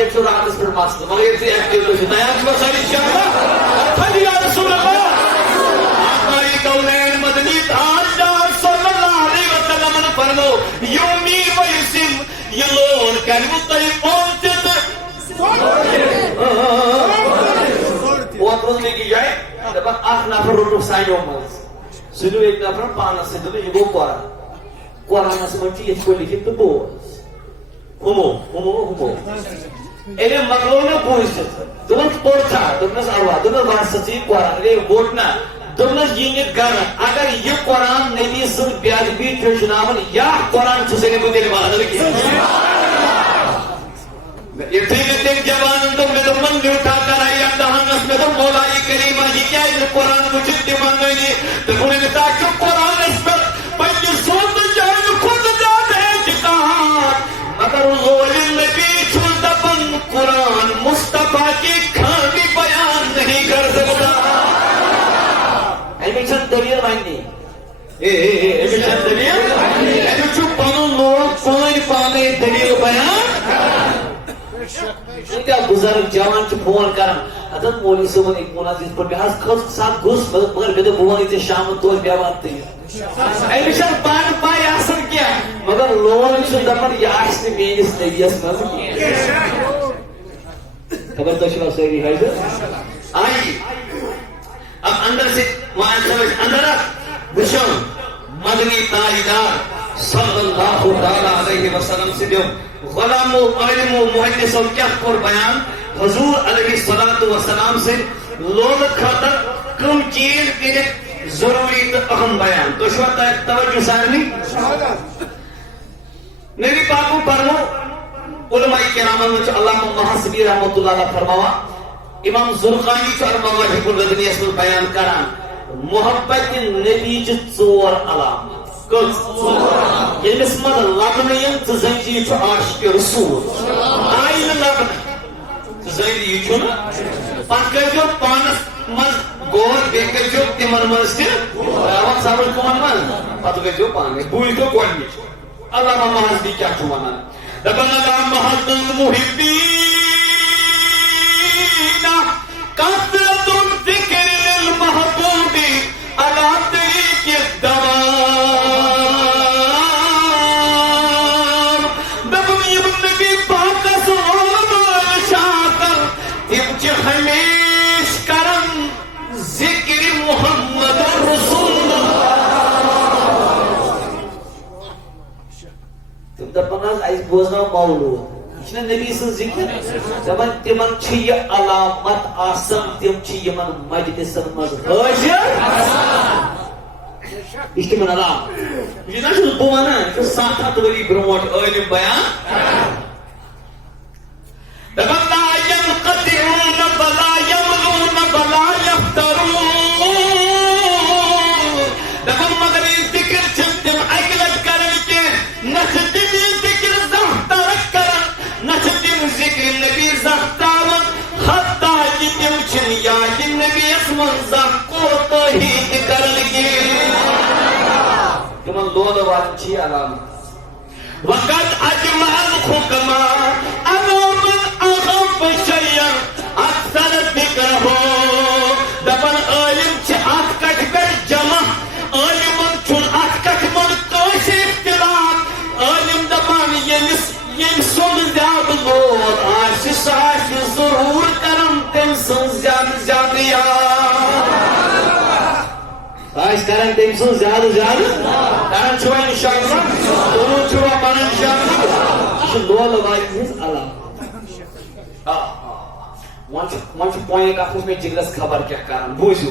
ایک سو رات اس پر ماسل مگر ایک سے ایکٹیو تو شدہ ہے اکبر خیر انشاءاللہ خیلی یا رسول اللہ آقای کونین مدنی تاجدار صلی اللہ علیہ وسلم نے فرمو یومی و یسم یہ لون کلمہ طیب پہنچت وقت روزنے کی جائے دبا آخ نفر رو سائنو مز سنو ایک نفر پانا سے دلو یہ گو قرآن قرآن سمجھتی یہ کوئی لکھت تو بوز ہمو ایلے مقلونے پوچھت دلت پورتا دلنس آوا دلت واسطی قرآن لے بوٹنا دلنس یہ گر اگر یہ قرآن نبی سن بیاد بیت جنابن یا قرآن چھسے نے بدے مادر کی یہ تیگ جوان تو میں تو من بھی اٹھا کر آئی دہنس میں تو مولائی کریمہ یہ کیا ہے قرآن مجھے دیمان نہیں تو انہیں نے تاکہ قرآن اس پر پہلے سوچ جائے خود جاتے ہیں جکاہاں مگر غول نبی چھوٹا بن قرآن مصطفیٰ کی کھانی بیان نہیں کر سکتا ایمیشن دلیل مانگی ایمیشن دلیل ایمیشن پانو لوگ کوئی پانے دلیل بیان کیا بزرگ جوان چھ فون کرن ادن مولی صبح ایک مناسب پر بہاز خود ساتھ گوش مگر بیدو بوانی تے شام تو بیوان تے ایمیشن پاک پائی آسن کیا مگر لون چھ دمن یاش نے مینس نبیس مز خبر تو شما سیری حیدر آئی اب اندر سے وہاں سمجھ اندر بشن مدنی تاجدار صلی اللہ علیہ وسلم سے دیو غلام و علم و محدث و کیا پر بیان حضور علیہ السلام سے لوگ خاطر کم چیز کے ضروری اہم بیان تو شوتا ہے توجہ سارنی نبی پاکو فرمو علماء کرام نے علامہ محاسبی رحمۃ اللہ علیہ فرماوا امام زرقانی چ مواہب الردنی اس بیان کران محبت نبی چ ژور علامات یہ اسمت لبنین تو زنجی چھو عاشق رسول آئین لبن زنجی چھو نا پت کر جو پانس مز گور بے کر جو تمن مز تی وقت سابر کمان مز پت کر جو پانے بوئی تو کوئی نہیں علامہ محض بھی کیا چھو مانا دبن علامہ محض المحبین کثرت ذکر المحبوبی علا طریق الدوام ہمیش کرم ذکر محمد رسول تم دپناز ایس بوزنا مولود چھنا نبی سن ذکر دپن تمن چھ یہ علامت آسن تم چھ یمن مجلسن مز حاضر یہ تمن علامت یہ نہ چھ بو ونان کہ 7 ؤری برونٹ عالم بیان دپن لا ينقطعون بلا يملون بلا يفترون دپن مگر ذکر چھن تم اکلت کرن کے نچ تم ذکر زہترک کرن نچ تم ذکر نبی زہتاون حتی کہ تم چھن یاد نبی اسمن زہ کو توحید کرن کے تمن دون وات چھ علامت وقت اجمع الحکماء امام اغب شیئا اکثر فکر ہو دبن عالم چھ آت کٹ پر جمع عالم چھن آت کٹ من کوش اختلاف عالم دبن یم سن زیاد لوگ آشش آشش ضرور کرم تم سن زیاد یاد آج کرن تم سن زیاد کرن چھو انشاءاللہ دونوں چھو اپن انشاءاللہ لول وائز علامت وان چھ پوائنٹ کا اس میں جلس خبر کیا کرن بوجھو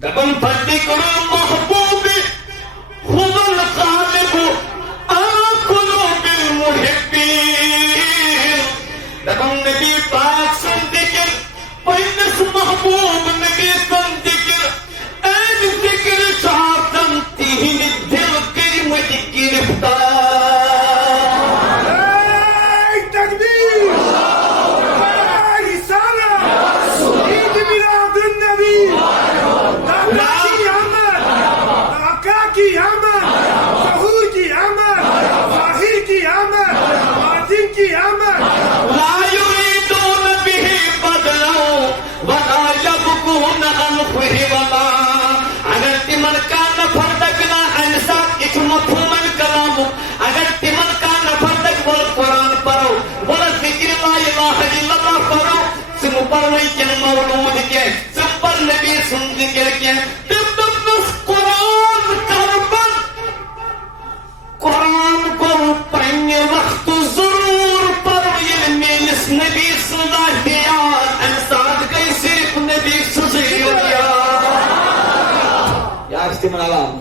دبن پھٹی کرو محبوب خود الغالب على قلوب المحبین دبن نبی پاک سن ذکر پہنس محبوب نبی سن ذکر این ذکر چاہتن تین دل قیمت گرفتار کی آمد وہی وما اگر تمن کا نفر دکنا انسان ایک مفہوم کلام اگر تمن کا نفر دک بول قرآن پڑھو بول ذکر لا الہ الا اللہ پڑھو سم پڑھنے کے مولود کے سم پر نبی سن ذکر کے قرآن کو پڑھنے وقت ضرور پڑھ یہ میلس نبی صدا دیار انسان گئی صرف نبی صدا دیار یا استعمال علام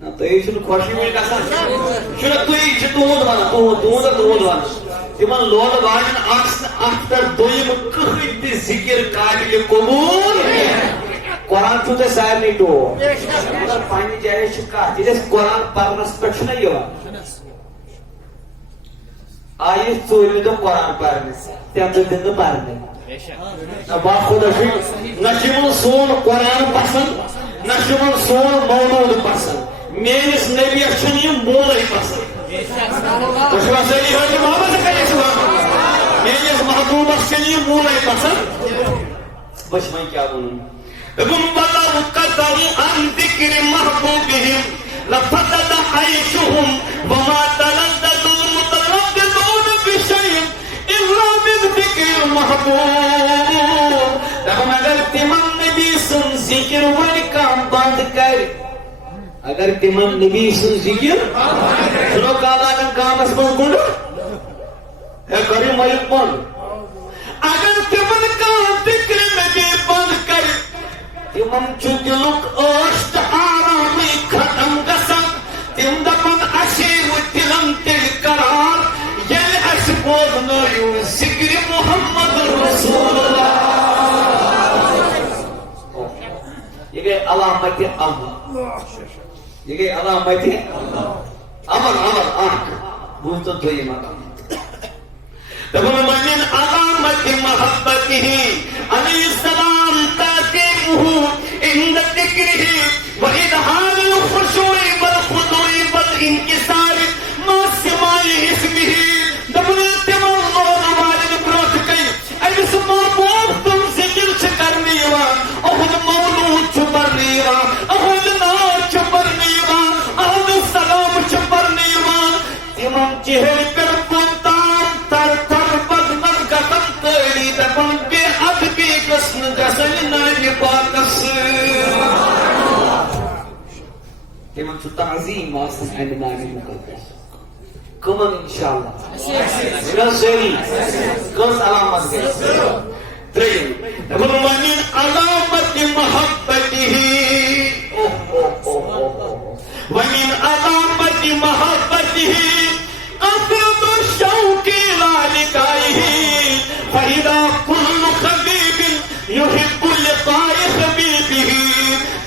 نا تو یہ چھو خوشی میں کسا چھو تو یہ چھو دود وانا دود وانا تیمان لول واجن اکتر دویم کخیت ذکر قابل قبول قرآن چھو تے سائر نہیں تو اگر پانی جائے شکا جیسے قرآن پرنس پچھ نہیں ہوا آئیس چوری تو قرآن پرنس تیم تو دن پرنس با خدا شک نشمل سون قرآن پسند نشمل سون مولود پسند میرس نبی اچھنی مولی پسند تشوہ صلی حضر محمد سے کہے سوا میرس محبوب اچھنی مولی پسند بش میں کیا بولوں ابن بلغ قدر عن ذکر محبوبهم لفتد عيشهم وما تلذذ المتلذذون بشيء الا من ذکر المحبوب لیکن اگر تمام نبی سن ذکر والی کام بند کر اگر تمام نبی سن ذکر سنو کالا کام اس پر گنڈو اے کری مائک بند اگر تمام کام ذکر نبی بند کر تمن چھ دلک اشت آرامی ختم گسن تم دپن اسی و دلم تل قرار یل اس بوزنو ذکر محمد رسول اللہ یہ گئی علامت امر یہ گئی علامت امر آنکھ بوزتو دوئی مقام دپن من علامت محبته علیہ السلام تاکیمه عند ذکره وإظهار الخشوع والخضوع والانكسار ما سماع اسمه دپن تمام لوگ والد بروت کئی ایس محبوب تم ذکر کرنے وا اہد مولود چھپرنے وا اہد نار چھپرنے وا اہد سلام چھپرنے وا تمام چہر پر کنتام تر دپن بے ادبی قسم گسن نامی باکس تمن چھو تعظیم آسن عند نامی مقدس کمن انشاءاللہ رسولی کس علامت گئی ترین دپن ومن علامت محبته ومن علامت محبته قصد الشوق لالکائه فإذا كل خبيب يحب لقاء خبيبه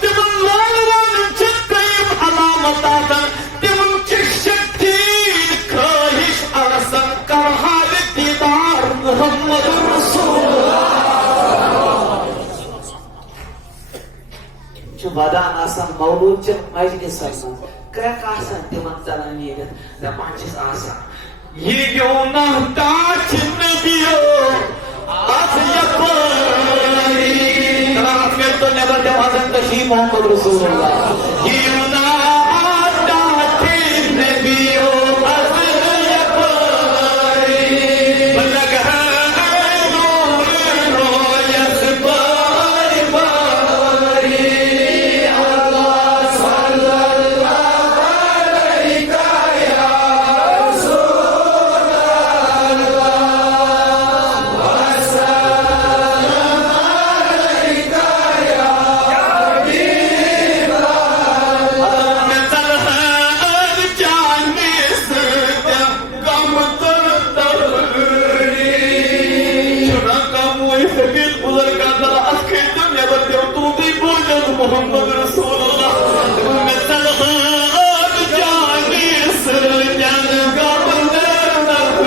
تمن لالوان چتیم علامتاتا تمن چشتین خواہش آسن کرحال دیدار محمد رسول اللہ چو بدان آسن مولود چک مجلس آسن کرک آسن تمن زنانیگت دپانچس آسن یہ کیوں نہ تاچ نبیو آج یپاری آپ کے تو نبر جب حضرت تشریف محمد رسول اللہ یہ کیوں نہ تاچ نبیو آج یپاری بلگ ہے نور رویت باری باری اللہ صلی اللہ علیہ یا محمد رسول اللہ مثل غاب جانی سر جان قابل اللہ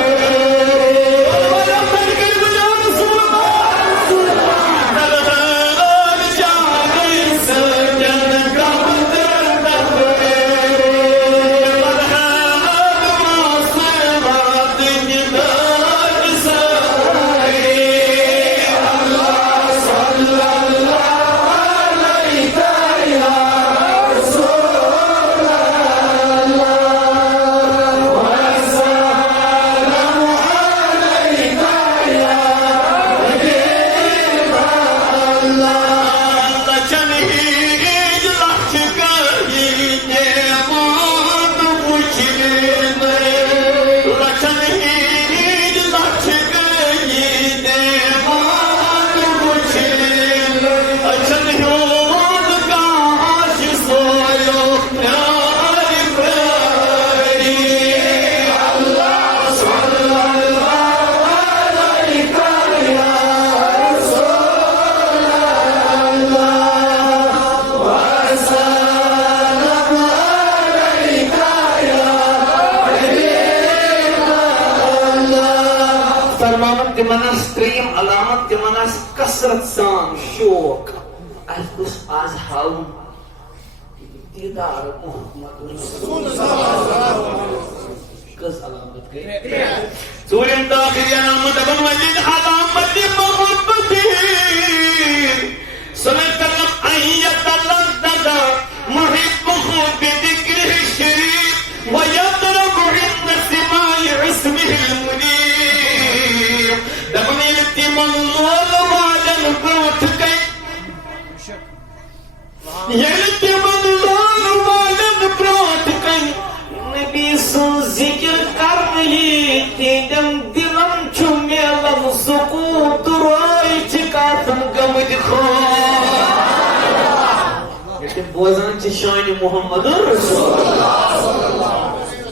مرنس تریم علامت تمن کثرت سان شوق اس آز ہاؤن دیدار محمد رسول کس علامت گئی ژوٗرِم تہٕ ٲخری علامت دپن وۄنۍ علامت محبت سنتلب ان يتلذذ محبه بذكره الشريف ويضرب عند سماع اسمه المنير دپن ییٚلہِ تِمن لول والٮ۪ن برٛونٛٹھ کَنہِ ییٚلہِ تِمن لول والٮ۪ن برٛونٛٹھ کَنہِ نبی سُنٛد ذِکر کرنہٕ یی تِہنٛدٮ۪ن دِلن چھُ میلان سکوٗن تہٕ رٲے چھِ کتھن گٔمٕتۍ خٲر ییٚلہِ تِم بوزان چھِ شانہِ محمد رسول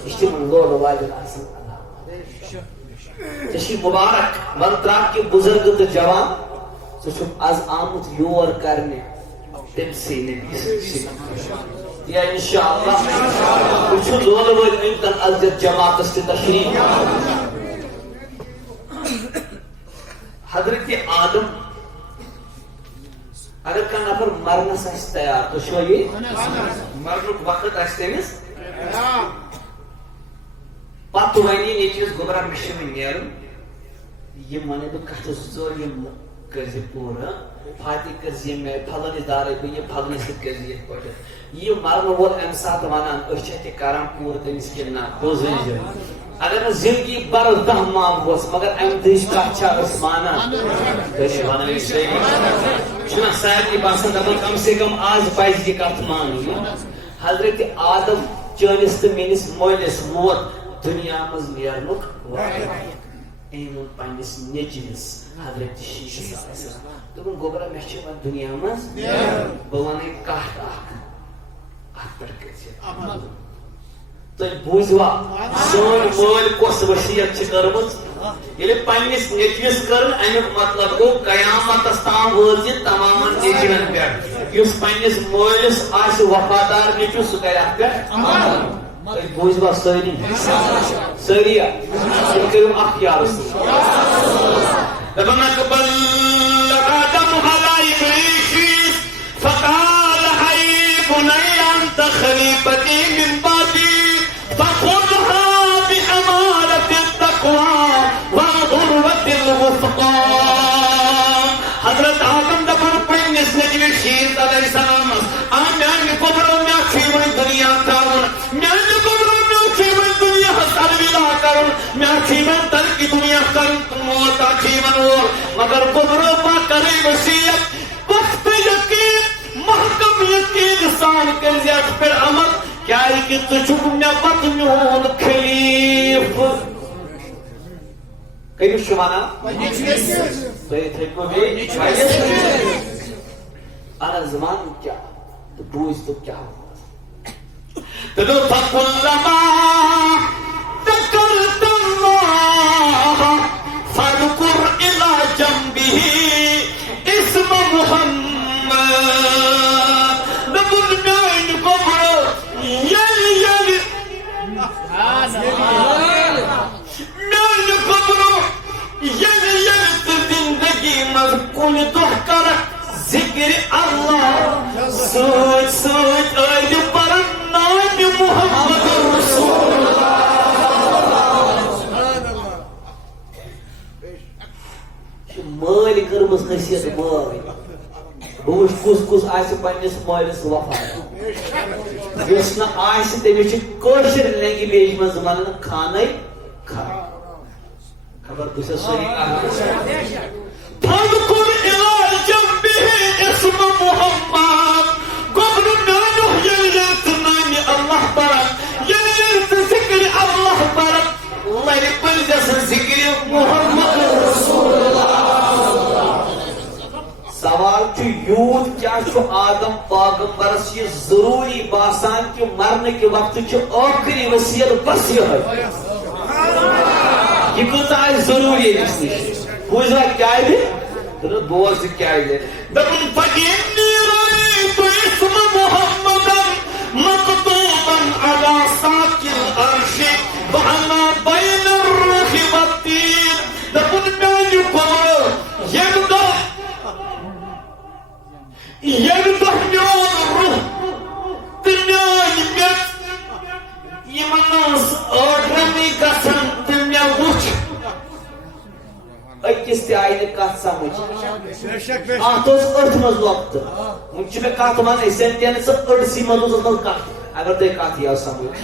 یہِ چھِ تِمن لولہٕ والٮ۪ن آسان ژےٚ چھُے مُبارک ون ترٛکھ کہِ بُزرگ تہٕ جوان ژٕ چھُکھ آز آمُت یور کرنہِ تٔمۍ سٕے نبی سٕنٛدِ یا انشاءاللہ کچھ لولہٕ وٲلۍ أنۍتن از یتھ جماعتس تہِ تشریٖف حضرت آدم اگر کانٛہہ نفر مرنس آسہِ تیار تُہۍ چھُوا یہِ مرنُک وقت آسہِ تٔمِس پتہٕ وَنہِ نیٚچوِس گوٚبرا مےٚ چھُ وۄنۍ نیرُن یِم وَنے بہٕ کتھٕ زٕ ژور یِم کٔرزِ پوٗرٕ فاتح کٔرزِ مےٚ پھلٲنِس دارے بہٕ یہِ پھلٲنِس سۭتۍ کٔرزِ یِتھ پٲٹھۍ یہِ مرنہٕ وول امہِ ساتہٕ ونان أسۍ چھا تہِ کران پوٗرٕ تٔمِس کِنہٕ نہ بوز ؤنۍزِ اگر نہٕ زندگی بر دہ مام اوس مگر امہِ دٔہِچ کتھ چھا أسۍ مانان تیٚلہِ ونو أسۍ صحیح چھُنہ سارنٕے باسان دپان کم سے کم آز پزِ یہِ کتھ مانٕنۍ حضرت آدم چٲنِس تہٕ میٲنِس مٲلِس ووت دُنیا منٛز نیرنُک أمۍ ووٚن پننِس نیٚچوِس حضرت شیٖشس علیہ السلام دوٚپُن گوٚبرا مےٚ چھُ وۄنۍ دُنیا منٛز بہٕ ونے کتھ اکھ اتھ پٮ۪ٹھ کٔرزِ تُہۍ بوٗزوا سٲنۍ مٲلۍ کۄس ؤصیت چھِ کٔرمٕژ ییٚلہِ پننِس نیٚچوِس کٔرٕن امیُک مطلب گوٚو قیامتس تام وٲژ یہِ تمامن نیٚچوٮ۪ن پٮ۪ٹھ یُس پننِس مٲلِس آسہِ وفادار نیٚچوِ سُہ کرِ اتھ پٮ۪ٹھ تُہۍ بوٗزوا سٲری سٲری تُہۍ کٔرِو اکھ یا رسول دپان اقبل آدم علی ابلیس فقال ای بنی انت خلیفتی من بعدی فخذها بأمانة التقوى وعروة الوثقى حضرت آدم دپان پننِس نیٚچوِس شیٖس علیہ السلامس آ میانہِ گوٚبرو مےٚ چھُے وۄنۍ دُنیا ترٛاوُن میانہِ گوٚبرو مےٚ چھُے وۄنۍ دُنیاہس الوداع کرُن مےٚ چھُے وۄنۍ ترقی دُنیا کرُن تہٕ موتا چھُے یِمن وول مگر گوٚبرو ما کرے وصیت پختہٕ یقیٖن محکم یقیٖن سان کٔرزِ اتھ پٮ۪ٹھ عمل کیازِ کہِ ژٕ چھُکھ مےٚ پتہٕ میون خلیفہٕ کٔمِس چھُ ونان تُہۍ تھٲیِو بیٚیہِ اہن حظ وَن کیٛاہ تہٕ بوٗزۍ تہٕ کیٛاہ تہٕ دوٚپ فَكُلَّمَا ذَكَرْتَ اللَّهَ فَاذْكُرْ إِلَى جَنبِهِ اسْمَ مُحَمَّدٍ دوٚپُن میٛانہِ گوٚبرو ییٚلہِ میٛانہِ گوٚبرو ییٚلہِ ژٕ زِندگی منٛز کُنہِ دۄہ کرکھ ذِکرِ اللہ سۭتۍ سۭتۍ ٲلہِ پرن نامہِ محمد رسول مٲلۍ کٔرمٕژ نصیحت مٲلۍ بہٕ وٕچھ کُس کُس آسہِ پننِس مٲلِس وفادار یُس نہٕ آسہِ تٔمِس چھِ کٲشِر لینگویج منٛز ونان خانے خبر بہٕ چھُس سٲری فاذكر إلى جنبه اسم محمد گوٚبرو میٛانیو ییٚلہِ ژٕ نامہِ اللہ پرکھ ییٚلہِ ژٕ ذِکرِ اللہ پرکھ لرِ پٔرزٮ۪س ذِکرِ محمد رسول سوال چھُ یوٗت کیٛاہ چھُ آدم پاغمبرس یہِ ضروٗری باسان کہِ مرنہٕ وقتہٕ چھُ ٲخری وصیت بس یِہوٚے یہِ کۭژاہ آسہِ ضروٗری أمِس نِش بوٗزوا کیٛازِ تہٕ بوز کیٛازِ دپُن فَإِنِّي رَأَيْتُ اسْمَ مُحَمَّدًا مَكْتُوبًا عَلَى سَاقِ الْعَرْشِ وَعَلَى بَيْنِ الرُّوحِ وَالطِّينِ دپُن میٛانہِ کت سمجھ ات أٹھ مز وقت وقت میں کت ون سینٹینس أڑسی مز کت اگر تھی کت یہ سمجھ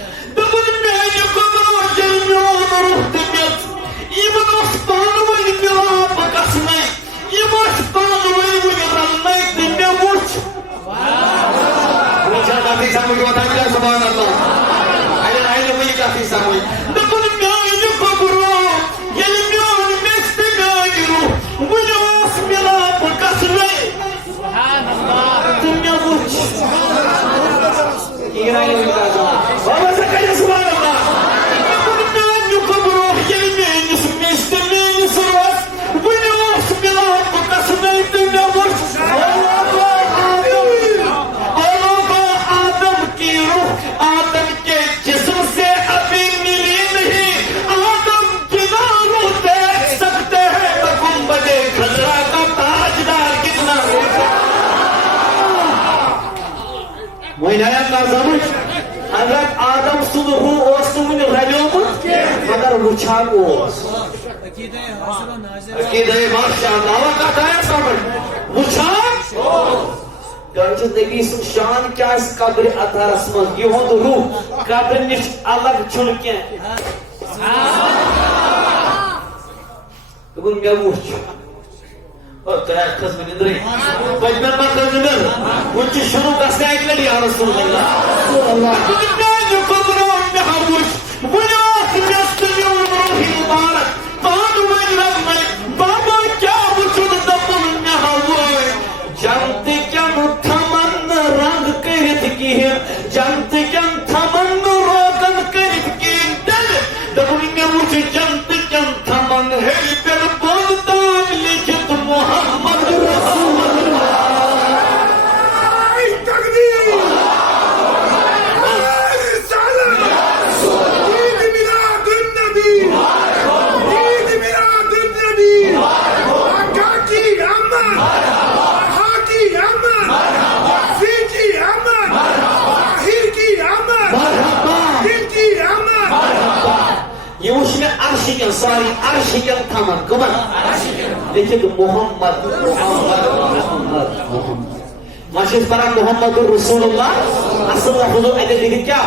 سمجھ سبحان اللہ سمجھ حضرت آدم سُنٛد روح اوس نہٕ وُنہِ رلیومُت مگر وٕچھان اوس عقیدے ماشاءاللہ کتھ آیا سمجھ وٕچھان گرچہ نبی سُنٛد شان کیٛاہ آسہِ قبرِ اطہرس منٛز یِہُنٛد روح قبرِ نِش الگ چھُنہٕ کینٛہہ دوٚپُن مےٚ وٕچھ ترٛےٚ کھٔژ مےٚ نِندرٕے پٔتمٮ۪ن ما کھٔژ نِندٕر وۄنۍ چھُ شروع گژھنٕے اکہِ لٹہِ یا رسول اللہ ساری عرشیکن تھمن کمن لیکن محمد محمد محمد محمد ماشیز پران محمد رسول اللہ اصل حضور ایدے لیکن کیا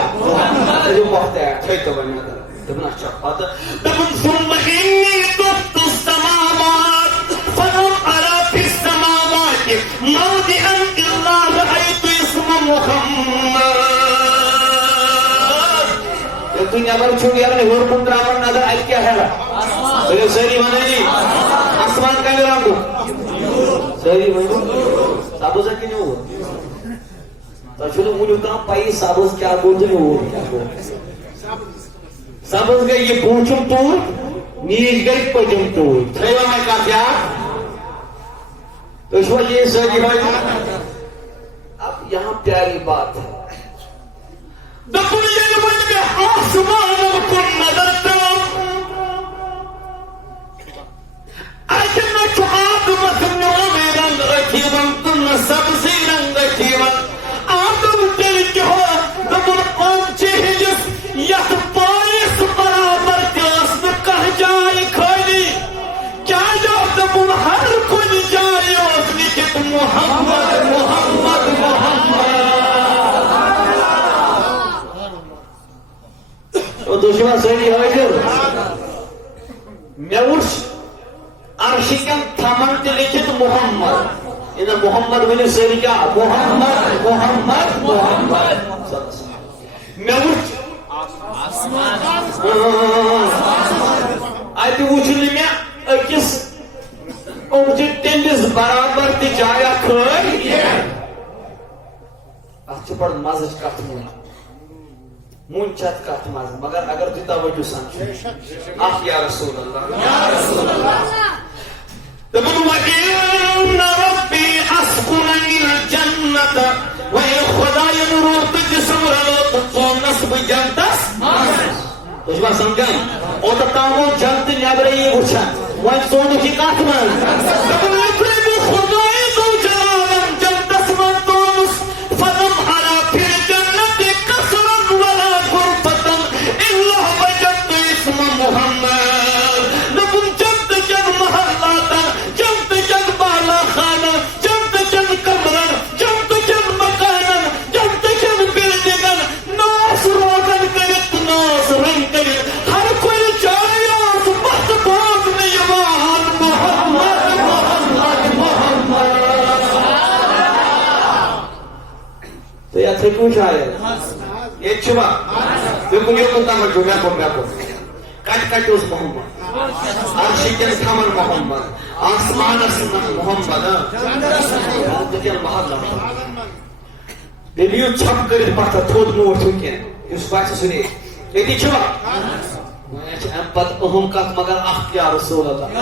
جو وقت ہے چھوٹا بننا تھا دبنا اچھا پاتا دبن ثم انی تبت السماوات فلم ارى في السماوات موضعا الا رأيت اسم محمد دنیا بھر چھوڑ گیا نے اور کون درامن نظر آئی کیا ہے بولے سہری مانے نہیں آسمان کا گرام کو سہری مانے سابوز ہے کہ نہیں ہوا تو چھوڑو مجھے اتنا پائی سابوز کیا بولتے نہیں ہوا سابوز گئی یہ پوچھم تور نیج گئی پجم تور تھریوا میں کہا کیا تو شو یہ سہری بھائی اب یہاں پیاری بات ہے دکھو یہ بن کے آسمان کو نظر کرو اجن چواد مخنو میں رنگ رکھیون تم سبزی رنگ رکھیون آدم دل جو دبن پانچے ہجس یت پائیس برابر کلاس میں کہہ جائے کھولی کیا جو دبن ہر کن جائے اس لکھت محمد محمد محمد دشمن سہی حاضر میں وچ عرشکن تھمن تے لکھت محمد ان محمد ونی سہی کیا محمد محمد محمد میں وچ آیت وچھلی میں اکس اوجی ٹینڈس برابر تی جایا کھوئی اچھا پڑھ مازج کات موئی مون چت کات ماز مگر اگر تو توجہ سمجھ اخ یا رسول اللہ تبن وَإِنَّ رَبِّي أَسْكُنَنِي الْجَنَّةَ وَإِنْ خُدَايَ نُرُوتِ جِسْمُ رَلُوتُ قُوم نَصْبِ جَنْتَس کچھ بات سمجھا او تتاو جنت نیبرئی وچھا وَإِنْ سونو کی کات ماز تبن اِفْرِبُ خُدَايَ دو جَلَالًا جَنْتَس مَنْ تونس فَدَمْ عَلَى فِي الْجَنَّةِ قَصْرًا وَلَا غُرْفَةً إِلَّا وَجَدْتُ اسْمَ مُحَمَّدٍ نَبُنْ جنت جن محلاتا تھکو شاید یہ چھوا دیکھو یہ کتا مجھو میں کو کٹ اس محمد عرشی کن تھمن محمد آسمان اسمان محمد دکھیں بہت لڑا دیلیو چھپ کر پتا تھوڑ نور تھوکیں اس بات سنے یہ چھوا پت اہم کت مگر اخ یا رسول اللہ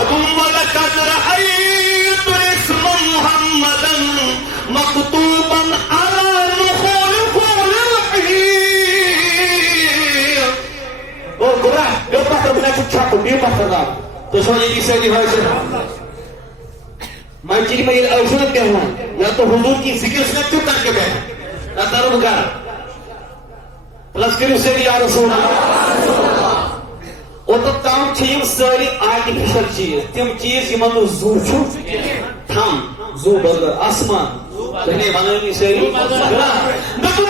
وَلَقَدْ رَأَيْتُ اسْمَ مُحَمَّدًا مَكْتُوبًا عَلَى الْخُلُقِ اور گراہ یہ پتہ میں کچھ چھاپو یہ پتہ دا تو سوچے کی سیدھی بھائی سے میں چیز میں یہ اوشنت کیا ہوں یا تو حضور کی ذکر سے چپ کر کے بیٹھ یا تارو بکار پلس کرو سیدھی یا رسول اللہ اور تو تام چیز ساری آرٹیفیشل چیز تم چیز یہ منو زو چھو تھام زو برگر آسمان تمہیں بنانی ساری گراہ نکل